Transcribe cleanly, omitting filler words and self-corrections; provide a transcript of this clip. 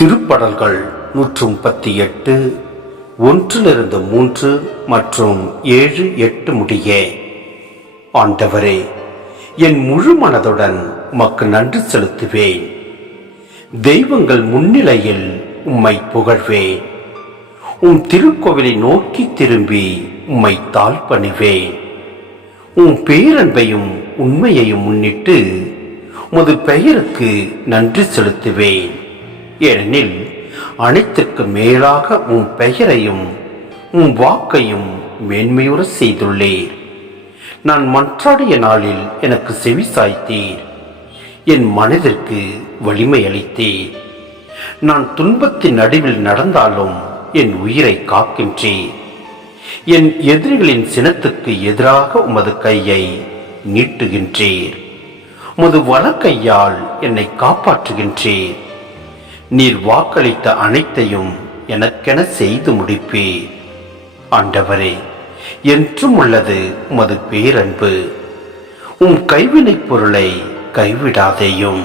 திருப்படல்கள் 138 1-3 மற்றும் 7-8 முடிய. ஆண்டவரே, என் முழு மனதுடன் உமக்கு நன்றி செலுத்துவேன். தெய்வங்கள் முன்னிலையில் உம்மை புகழ்வேன். உம் திருக்கோவிலை நோக்கி திரும்பி உம்மை தாழ்பணிவேன். உம் பேரன்பையும் உண்மையையும் முன்னிட்டு உமது பெயருக்கு நன்றி செலுத்துவேன். ஏனெனில் அனைத்திற்கு மேலாக உம் பெயரையும் உம் வாக்கையும் மேன்மையுற செய்துள்ளீர். நான் மன்றாடிய நாளில் எனக்கு செவி சாய்த்தீர். என் மனதிற்கு வலிமை அளித்தீர். நான் துன்பத்தின் நடுவில் நடந்தாலும் என் உயிரை காக்கின்றீர். என் எதிரிகளின் சினத்துக்கு எதிராக உமது கையை நீட்டுகின்றீர். உமது வலக்கையால் என்னை காப்பாற்றுகின்றீர். நீர் வாக்களித்த அனைத்தையும் எனக்கென செய்து முடிப்பீர். ஆண்டவரே, என்றும் உள்ளது உமது பேரன்பு. உம் கைவினைப் பொருளை கைவிடாதேயும்.